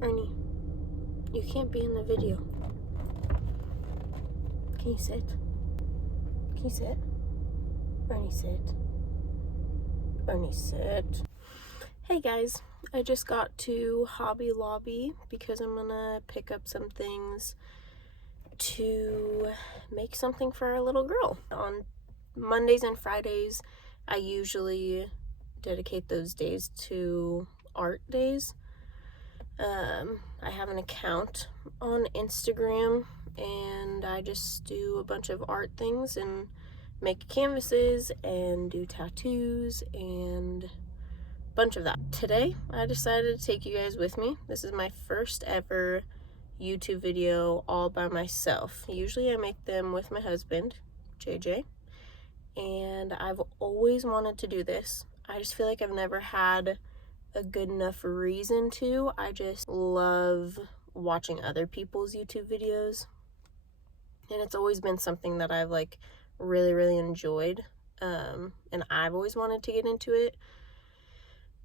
Ernie, you can't be in the video. Can you sit? Can you sit? Ernie, sit. Ernie, sit. Hey guys, I just got to Hobby Lobby because I'm gonna pick up some things to make something for our little girl. On Mondays and Fridays, I usually dedicate those days to art days. I have an account on Instagram and I just do a bunch of art things and make canvases and do tattoos and a bunch of that. Today, I decided to take you guys with me. This is my first ever YouTube video all by myself. Usually I make them with my husband, JJ, and I've always wanted to do this. I just feel like I've never had a good enough reason to. I just love watching other people's YouTube videos, and it's always been something that I've like really enjoyed, and I've always wanted to get into it.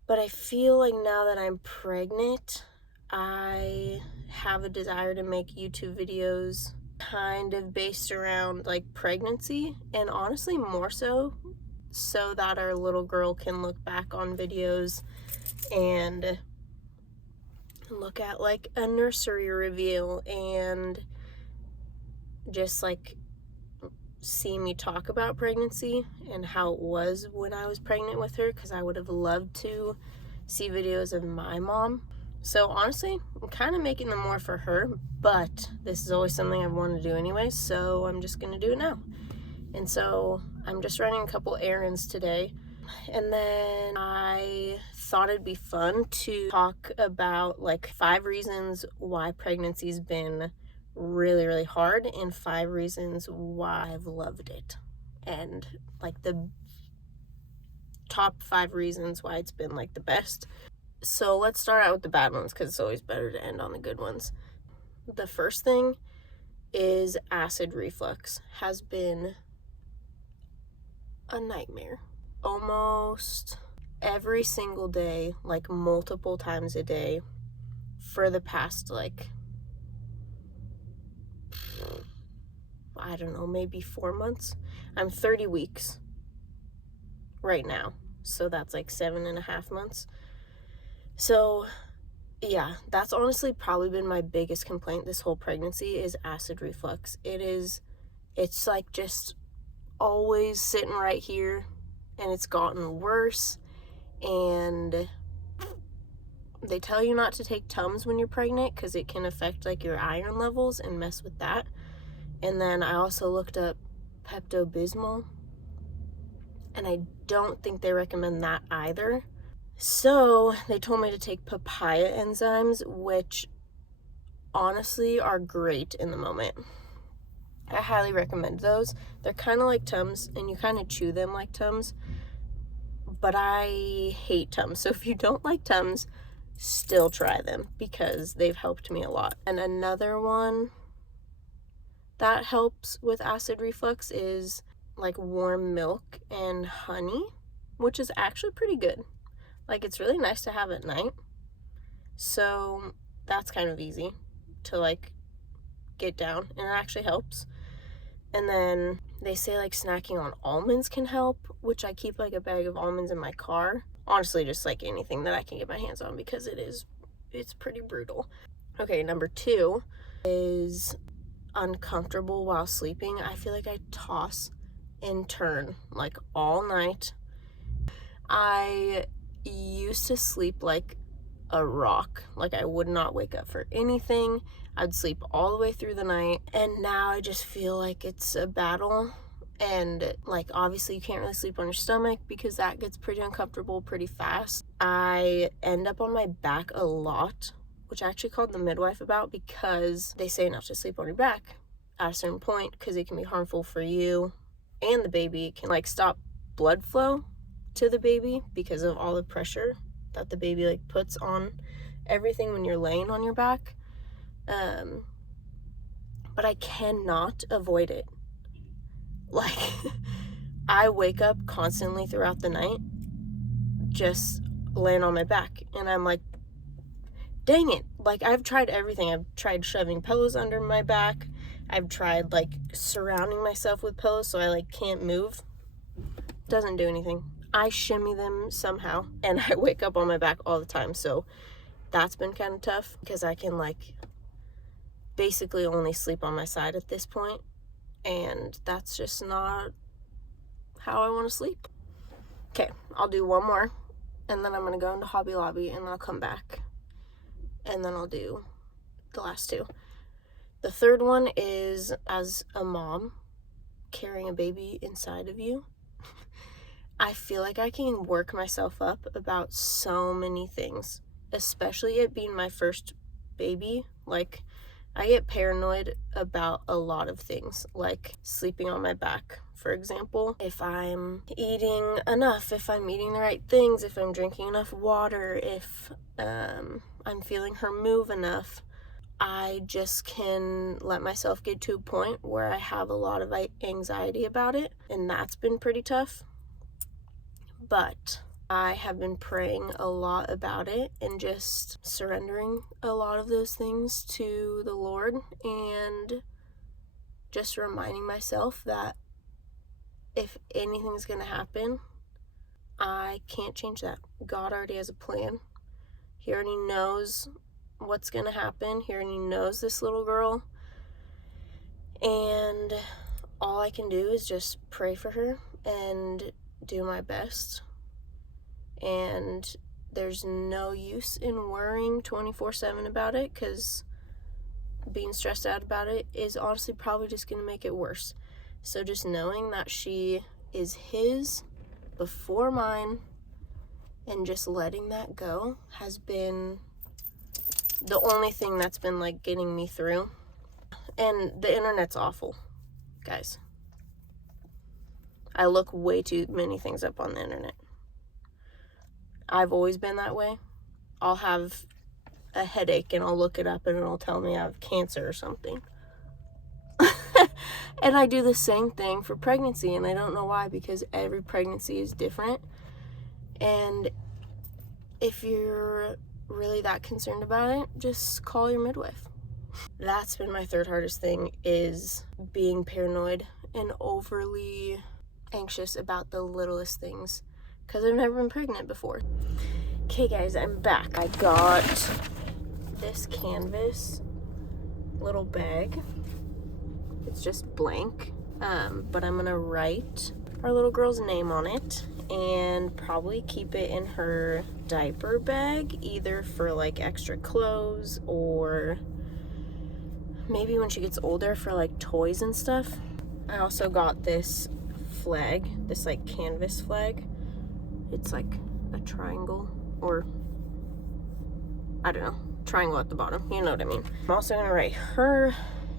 But I feel like now that I'm pregnant, I have a desire to make YouTube videos kind of based around like pregnancy, and honestly more so that our little girl can look back on videos and look at like a nursery review and just like see me talk about pregnancy and how it was when I was pregnant with her, because I would have loved to see videos of my mom. So honestly, I'm kind of making them more for her, but this is always something I've wanted to do anyway, so I'm just gonna do it now. And so I'm just running a couple errands today. And then I thought it'd be fun to talk about like 5 reasons why pregnancy's been really hard and 5 reasons why I've loved it. And like the top 5 reasons why it's been like the best. So let's start out with the bad ones because it's always better to end on the good ones. The first thing is acid reflux. Has been a nightmare. Almost every single day, like multiple times a day for the past like, I don't know, maybe 4 months. I'm 30 weeks right now, so that's like 7.5 months. So yeah, that's honestly probably been my biggest complaint this whole pregnancy is acid reflux. It's like just always sitting right here, and it's gotten worse. And they tell you not to take Tums when you're pregnant because it can affect like your iron levels and mess with that. And then I also looked up Pepto-Bismol, and I don't think they recommend that either. So they told me to take papaya enzymes, which honestly are great in the moment. I highly recommend those. They're kind of like Tums, and you kind of chew them like Tums, but I hate Tums. So if you don't like Tums, still try them because they've helped me a lot. And another one that helps with acid reflux is like warm milk and honey, which is actually pretty good. Like it's really nice to have at night. So that's kind of easy to like get down, and it actually helps. And then they say like snacking on almonds can help, which I keep like a bag of almonds in my car. Honestly, just like anything that I can get my hands on because it's pretty brutal. Okay, number 2 is uncomfortable while sleeping. I feel like I toss and turn like all night. I used to sleep like a rock. Like I would not wake up for anything. I'd sleep all the way through the night, and now I just feel like it's a battle. And like obviously you can't really sleep on your stomach because that gets pretty uncomfortable pretty fast. I end up on my back a lot, which I actually called the midwife about because they say not to sleep on your back at a certain point because it can be harmful for you and the baby. It can like stop blood flow to the baby because of all the pressure that the baby like puts on everything when you're laying on your back. But I cannot avoid it. Like I wake up constantly throughout the night just laying on my back, and I'm like, dang it, like, I've tried everything. I've tried shoving pillows under my back. I've tried, like, surrounding myself with pillows so I, like, can't move. Doesn't do anything. I shimmy them somehow, and I wake up on my back all the time, so that's been kind of tough because I can, like, basically only sleep on my side at this point, and that's just not how I want to sleep. Okay, I'll do one more, and then I'm going to go into Hobby Lobby, and I'll come back, and then I'll do the last two. The third one is, as a mom carrying a baby inside of you, I feel like I can work myself up about so many things, especially it being my first baby. Like, I get paranoid about a lot of things, like sleeping on my back, for example. If I'm eating enough, if I'm eating the right things, if I'm drinking enough water, if I'm feeling her move enough, I just can let myself get to a point where I have a lot of anxiety about it, and that's been pretty tough. But I have been praying a lot about it and just surrendering a lot of those things to the Lord, and just reminding myself that if anything's going to happen, I can't change that. God already has a plan. He already knows what's going to happen. He already knows this little girl. And all I can do is just pray for her and do my best. And there's no use in worrying 24/7 about it, because being stressed out about it is honestly probably just going to make it worse. So just knowing that she is his before mine and just letting that go has been the only thing that's been, like, getting me through. And the internet's awful, guys. I look way too many things up on the internet. I've always been that way. I'll have a headache and I'll look it up and it'll tell me I have cancer or something. And I do the same thing for pregnancy, and I don't know why, because every pregnancy is different. And if you're really that concerned about it, just call your midwife. That's been my third hardest thing, is being paranoid and overly anxious about the littlest things, because I've never been pregnant before. Okay guys, I'm back. I got this canvas little bag. It's just blank, but I'm gonna write our little girl's name on it and probably keep it in her diaper bag, either for, like, extra clothes, or maybe when she gets older for, like, toys and stuff. I also got this flag, this, like, canvas flag. It's like a triangle, or I don't know, triangle at the bottom, you know what I mean. I'm also gonna write her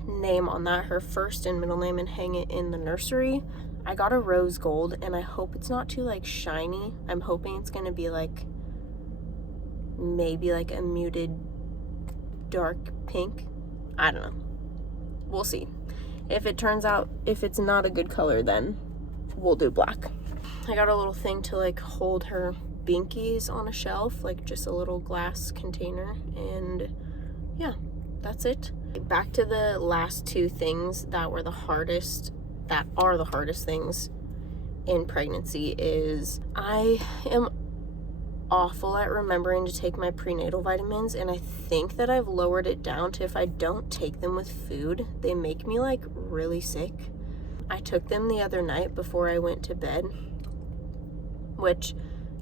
name on that, her first and middle name, and hang it in the nursery. I got a rose gold, and I hope it's not too, like, shiny. I'm hoping it's gonna be, like, maybe like a muted dark pink. I don't know, we'll see. If it turns out, if it's not a good color, then we'll do black. I got a little thing to, like, hold her binkies on a shelf, like just a little glass container, and yeah, that's it. Back to the last two things that are the hardest things in pregnancy is I am awful at remembering to take my prenatal vitamins, and I think that I've lowered it down to, if I don't take them with food, they make me, like, really sick. I took them the other night before I went to bed, which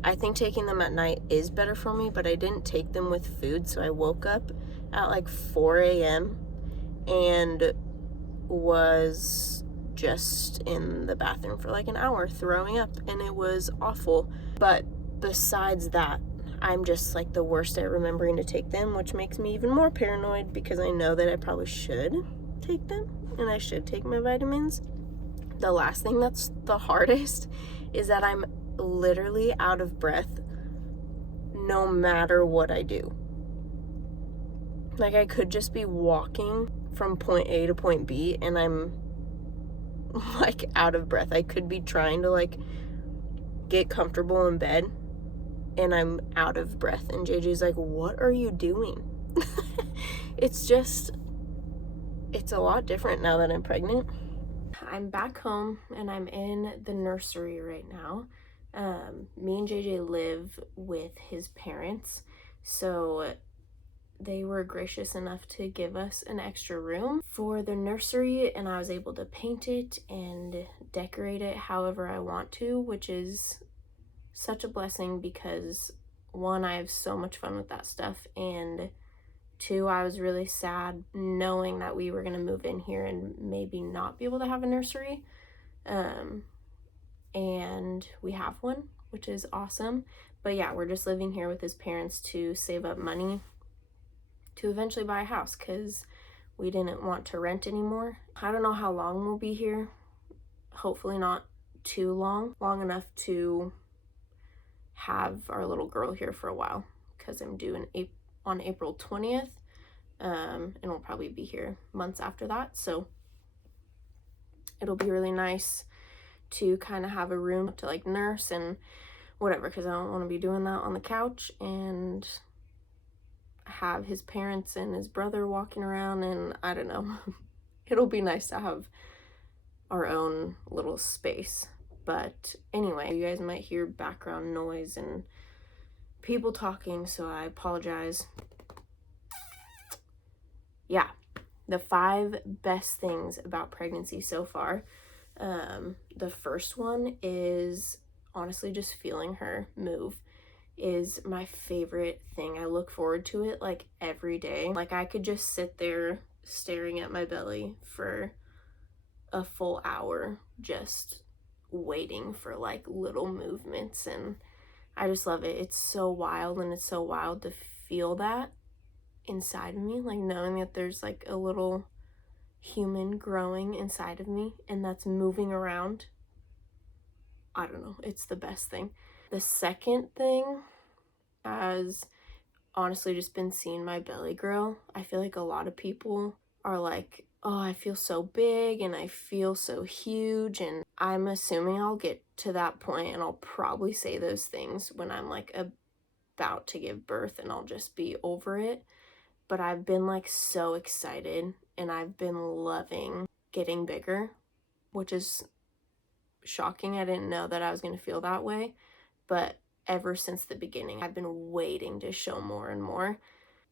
I think taking them at night is better for me, but I didn't take them with food, so I woke up at like 4 a.m. and was just in the bathroom for like an hour throwing up, and it was awful. But besides that, I'm just, like, the worst at remembering to take them, which makes me even more paranoid, because I know that I probably should take them and I should take my vitamins. The last thing that's the hardest is that I'm literally out of breath no matter what I do. Like, I could just be walking from point A to point B and I'm, like, out of breath. I could be trying to, like, get comfortable in bed and I'm out of breath, and JJ's like, what are you doing? It's a lot different now that I'm pregnant. I'm back home and I'm in the nursery right now. Me and JJ live with his parents, so they were gracious enough to give us an extra room for the nursery, and I was able to paint it and decorate it however I want to, which is such a blessing because one, I have so much fun with that stuff, and two, I was really sad knowing that we were going to move in here and maybe not be able to have a nursery. And we have one, which is awesome. But yeah, we're just living here with his parents to save up money to eventually buy a house because we didn't want to rent anymore. I don't know how long we'll be here. Hopefully not too long enough to have our little girl here for a while, because I'm due on April 20th, and we'll probably be here months after that. So it'll be really nice to kind of have a room to like nurse and whatever, because I don't want to be doing that on the couch and have his parents and his brother walking around, and I don't know. It'll be nice to have our own little space. But anyway, you guys might hear background noise and people talking, so I apologize. Yeah, the 5 best things about pregnancy so far. The first one is honestly just feeling her move is my favorite thing. I look forward to it like every day. Like I could just sit there staring at my belly for a full hour just waiting for like little movements, and I just love it. It's so wild, and it's so wild to feel that inside of me, like knowing that there's like a little human growing inside of me and that's moving around. I don't know, it's the best thing. The second thing has honestly just been seeing my belly grow. I feel like a lot of people are like, oh, I feel so big and I feel so huge, and I'm assuming I'll get to that point and I'll probably say those things when I'm like about to give birth and I'll just be over it. But I've been like so excited and I've been loving getting bigger, which is shocking. I didn't know that I was going to feel that way, but ever since the beginning, I've been waiting to show more and more.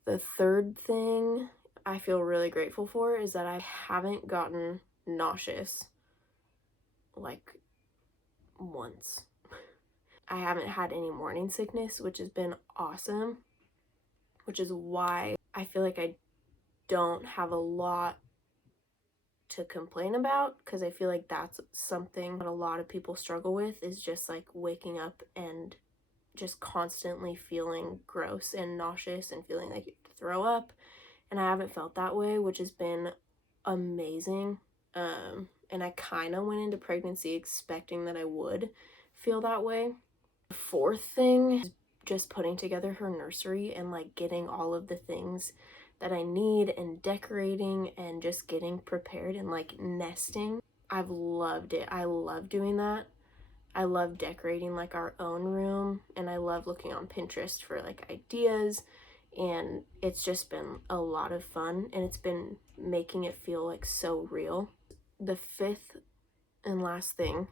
The third thing I feel really grateful for is that I haven't gotten nauseous like once. I haven't had any morning sickness, which has been awesome, which is why I feel like I don't have a lot to complain about, because I feel like that's something that a lot of people struggle with, is just like waking up and just constantly feeling gross and nauseous and feeling like you have to throw up. And I haven't felt that way, which has been amazing. And I kind of went into pregnancy expecting that I would feel that way. The fourth thing is just putting together her nursery and like getting all of the things that I need and decorating and just getting prepared and like nesting. I've loved it. I love doing that. I love decorating like our own room, and I love looking on Pinterest for like ideas, and it's just been a lot of fun, and it's been making it feel like so real. The fifth and last thing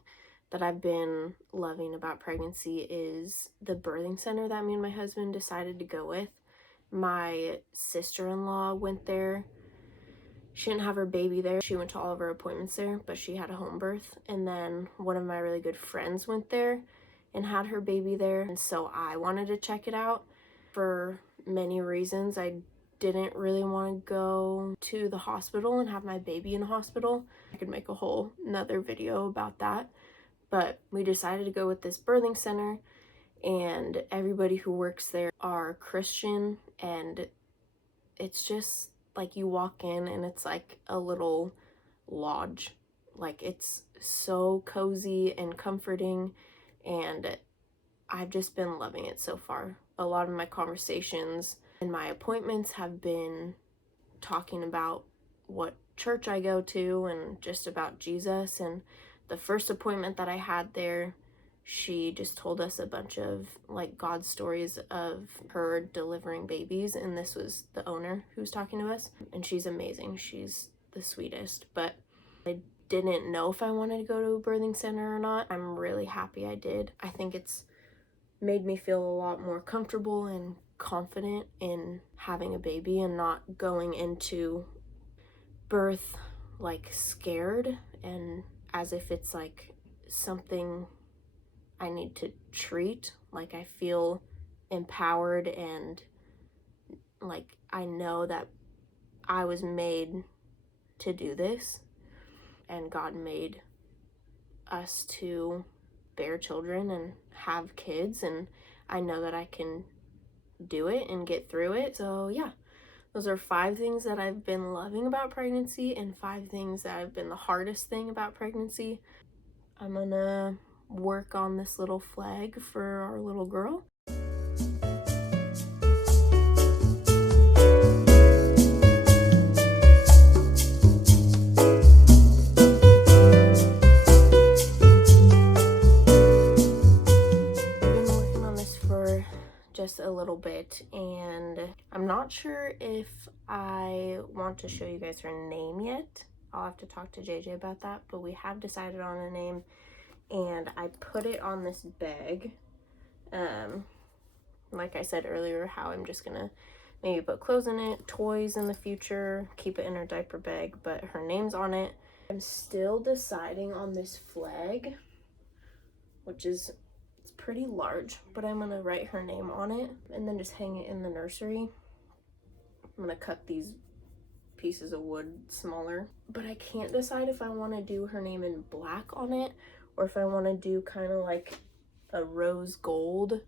that I've been loving about pregnancy is the birthing center that me and my husband decided to go with. My sister-in-law went there. She didn't have her baby there. She went to all of her appointments there, but she had a home birth. And then one of my really good friends went there and had her baby there. And so I wanted to check it out for many reasons. I didn't really want to go to the hospital and have my baby in the hospital. I could make a whole another video about that. But we decided to go with this birthing center, and everybody who works there are Christian, and it's just like you walk in and it's like a little lodge. Like it's so cozy and comforting, and I've just been loving it so far. A lot of my conversations and my appointments have been talking about what church I go to and just about Jesus. And the first appointment that I had there, she just told us a bunch of like God stories of her delivering babies, and this was the owner who was talking to us, and she's amazing. She's the sweetest. But I didn't know if I wanted to go to a birthing center or not. I'm really happy I did. I think it's made me feel a lot more comfortable and confident in having a baby and not going into birth like scared and as if it's like something I need to treat. Like I feel empowered and like I know that I was made to do this and God made us to bear children and have kids, and I know that I can do it and get through it. So yeah, those are 5 things that I've been loving about pregnancy and 5 things that have been the hardest thing about pregnancy. I'm gonna work on this little flag for our little girl. Just a little bit, and I'm not sure if I want to show you guys her name yet. I'll have to talk to JJ about that, but we have decided on a name, and I put it on this bag. Like I said earlier, how I'm just gonna maybe put clothes in it, toys in the future, keep it in her diaper bag, but her name's on it. I'm still deciding on this flag, which is pretty large, but I'm gonna write her name on it and then just hang it in the nursery. I'm gonna cut these pieces of wood smaller, but I can't decide if I want to do her name in black on it or if I want to do kind of like a rose gold,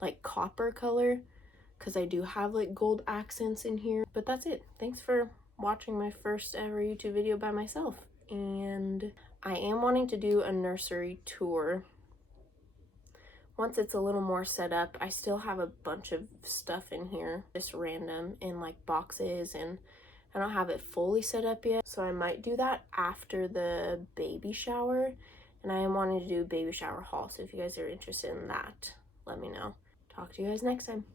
like copper color, because I do have like gold accents in here. But that's it. Thanks for watching my first ever YouTube video by myself, and I am wanting to do a nursery tour once it's a little more set up. I still have a bunch of stuff in here, just random in like boxes, and I don't have it fully set up yet. So I might do that after the baby shower, and I am wanting to do a baby shower haul. So if you guys are interested in that, let me know. Talk to you guys next time.